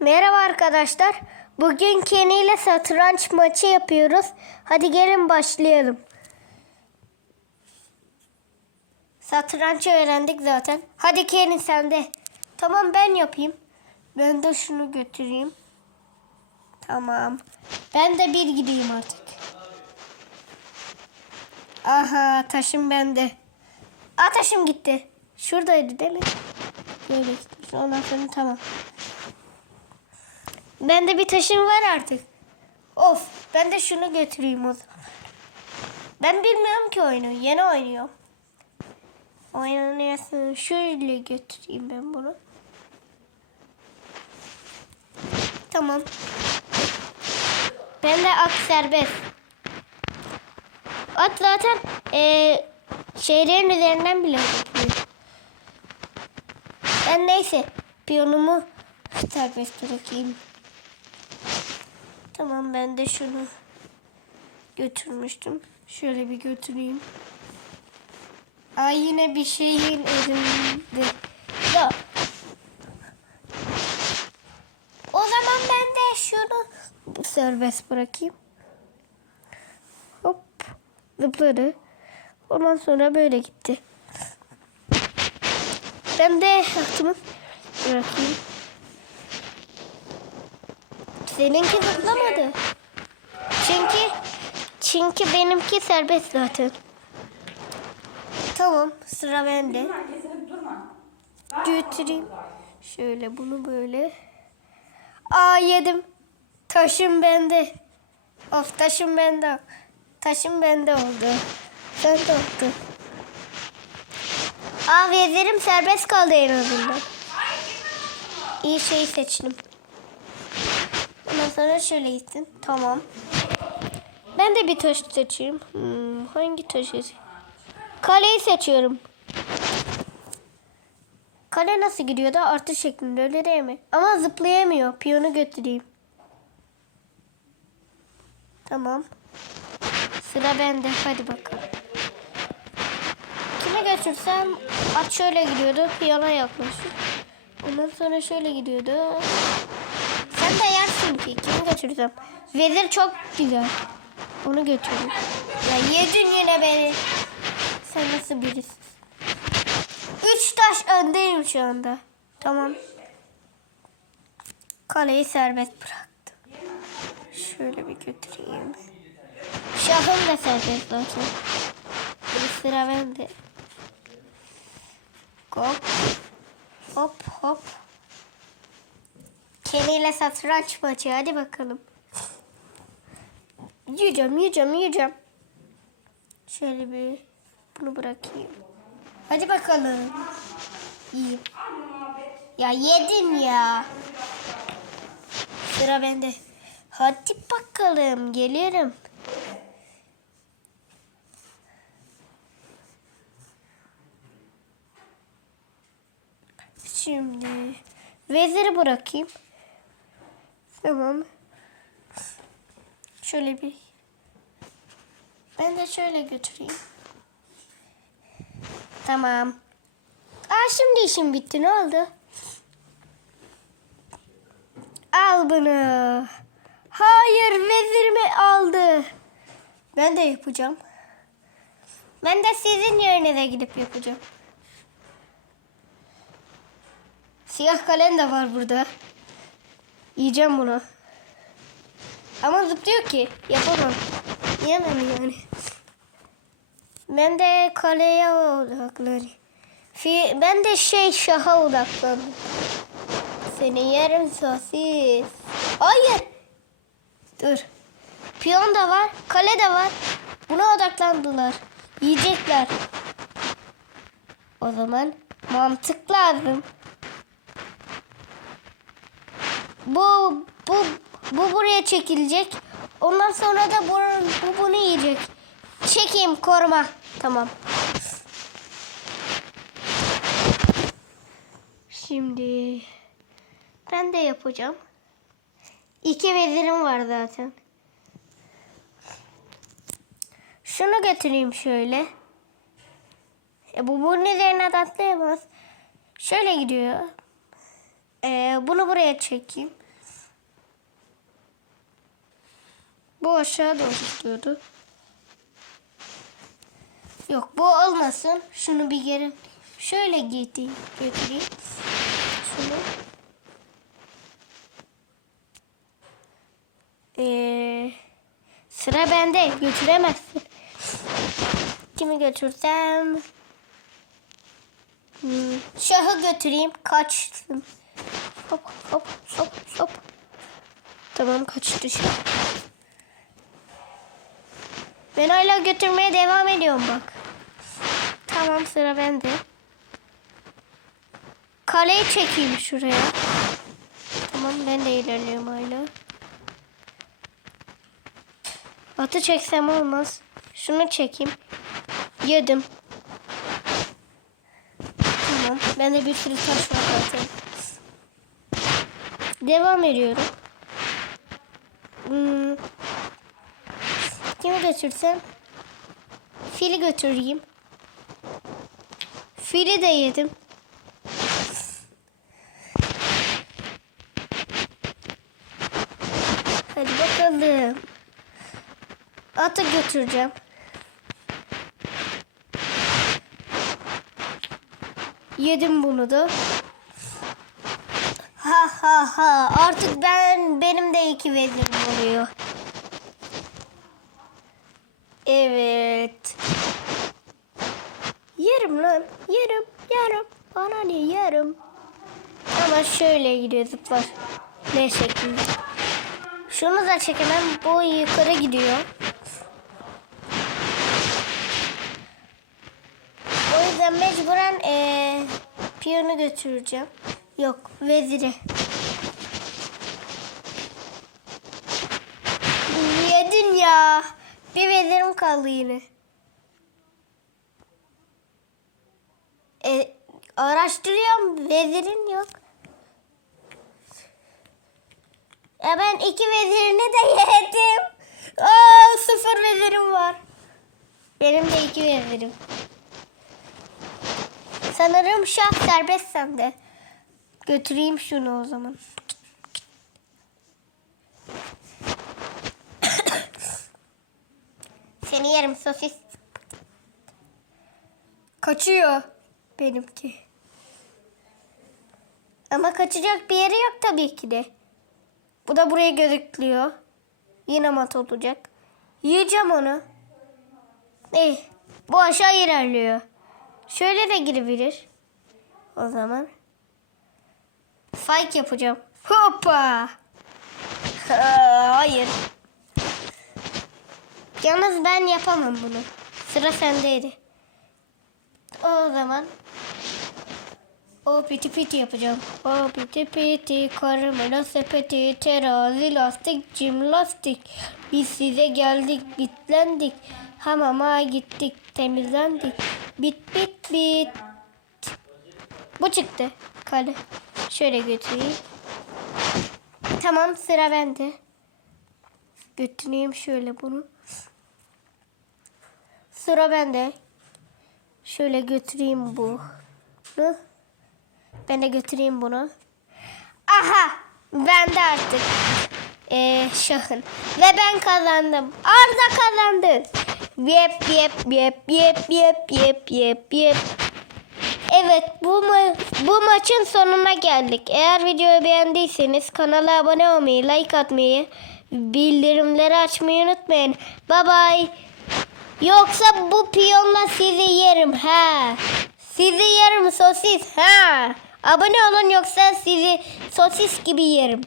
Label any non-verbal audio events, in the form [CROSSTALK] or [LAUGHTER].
Merhaba arkadaşlar. Bugün Kenny ile satranç maçı yapıyoruz. Hadi gelin başlayalım. Satrancı öğrendik zaten. Hadi Kenny sen de. Tamam ben yapayım. Ben de şunu götüreyim. Tamam. Ben de bir gideyim artık. Aha taşım bende. Aa taşım gitti. Şuradaydı değil mi? Böyle gitmiş. Ondan sonra tamam. Bende bir taşım var artık. Of ben de şunu götüreyim o zaman. Ben bilmiyorum ki oyunu. Yeni oynuyorum. Oynanıyorsun. Şöyle götüreyim ben bunu. Tamam. Ben de at serbest. At zaten eee, şeylerin üzerinden bile gidiyor. Ben neyse piyonumu serbest bırakayım. Tamam ben de şunu götürmüştüm. Şöyle bir götüreyim. Ay yine bir şeyin elinde. Ya. O zaman ben de şunu serbest bırakayım. Hop. Zıpladı. Ondan sonra böyle gitti. Ben de atımı bırakayım. Seninki zıplamadı. Çünkü çünkü benimki serbest zaten. Tamam sıra bende. Götüreyim. Şöyle bunu böyle. Aa yedim. Taşım bende. Of taşım bende. Taşım bende oldu. Sen de oldu. Aa vezirim serbest kaldı en azından. İyi şey seçtim. Şöyle gitsin. Tamam. Ben de bir taş seçeyim. Hmm, hangi taşı? Kaleyi seçiyorum. Kale nasıl gidiyordu? Artı şeklinde öyle değil mi? Ama zıplayamıyor. Piyonu götüreyim. Tamam. Sıra bende. Hadi bakalım. Kime götürsem at şöyle gidiyordu. Piyona yaklaşıyor. Ondan sonra şöyle gidiyordu. Sen de yersin ki. Kimi götürsem? Vezir çok güzel. Onu götürün. Ya yedin yine beni. Sen nasıl birisin? Üç taş öndeyim şu anda. Tamam. Kaleyi serbest bıraktım. Şöyle bir götüreyim. Şahım da serbest zaten. Bir sıra bende. Hop. Hop hop. Kenny ile satranç maçı. Hadi bakalım. Yiyeceğim, yiyeceğim, yiyeceğim. Şöyle bir bunu bırakayım. Hadi bakalım. Yiyeyim. Ya yedim ya. Sıra bende. Hadi bakalım. Geliyorum. Şimdi veziri bırakayım. Tamam. Şöyle bir ben de şöyle götüreyim. Tamam. Aa şimdi işim bitti. Ne oldu? Al bunu. Hayır vezirimi aldı. Ben de yapacağım. Ben de sizin yerinize gidip yapacağım. Siyah kalem de var burada. Yiyeceğim bunu. Ama zıplıyor ki. Yapamam. Yemem yani. Ben de kaleye odaklanıyorum. Ben de şey şaha odaklandım. Seni yerim sosis. Hayır. Dur. Piyon da var. Kale de var. Buna odaklandılar. Yiyecekler. O zaman mantık lazım. Bu bu bu buraya çekilecek. Ondan sonra da bu, bu bunu yiyecek. Çekeyim koruma. Tamam. Şimdi ben de yapacağım. İki vezirim var zaten. Şunu götüreyim şöyle. E, bu bunun üzerine atlayamaz. Şöyle gidiyor. Ee, bunu buraya çekeyim. Bu aşağı doğru gidiyordu. Yok bu olmasın. Şunu bir geri şöyle getireyim. götüreyim. Şunu. Ee, sıra bende. Götüremezsin. Kimi götürsem? Hmm, şahı götüreyim. Kaçtım. Hop hop hop. Tamam kaçtı şah. Ben hala götürmeye devam ediyorum bak. Tamam sıra bende. Kaleyi çekeyim şuraya. Tamam ben de ilerliyorum hala. Atı çeksem olmaz. Şunu çekeyim. Yedim. Tamam. Bende bir sürü taş var zaten. Devam ediyorum. Hmm. Kimi götürsem? Fili götüreyim. Fili de yedim. Hadi bakalım. Atı götüreceğim. Yedim bunu da. Ha ha. Artık ben benim de iki vezirim oluyor. Evet. Yerim lan. Yerim. Yerim. Bana ne yerim. Ama şöyle gidiyor zıplar. Ne şeklinde. Şunu da çekemem. Bu yukarı gidiyor. O yüzden mecburen eee piyonu götüreceğim. Yok veziri. Yedin ya. Bir vezirim kaldı yine. E, araştırıyorum. Vezirin yok. Ya ben iki vezirini de [LAUGHS] yedim. Aa, sıfır vezirim var. Benim de iki vezirim. Sanırım şah serbest sende. Götüreyim şunu o zaman. Seni yerim sosis. Kaçıyor benimki. Ama kaçacak bir yeri yok tabii ki de. Bu da buraya gözüklüyor. Yine mat olacak. Yiyeceğim onu. Eh, bu aşağı ilerliyor. Şöyle de girebilir. O zaman. Fake yapacağım. Hoppa. Ha, Hayır. Yalnız ben yapamam bunu. Sıra sendeydi. O zaman o piti piti yapacağım. O piti piti karamela sepeti terazi lastik cim lastik. Biz size geldik bitlendik. Hamama gittik temizlendik. Bit bit bit. Bu çıktı kale. Şöyle götüreyim. Tamam sıra bende. Götüreyim şöyle bunu. Sıra bende. Şöyle götüreyim bu. Ben de götüreyim bunu. Aha! Ben de artık ee, şahın. Ve ben kazandım. Arda kazandı. Yep yep yep yep yep yep yep yep. Evet bu ma bu maçın sonuna geldik. Eğer videoyu beğendiyseniz kanala abone olmayı, like atmayı, bildirimleri açmayı unutmayın. Bye bye. Yoksa bu piyonla sizi yerim ha. Sizi yerim sosis ha. Abone olun yoksa sizi sosis gibi yerim.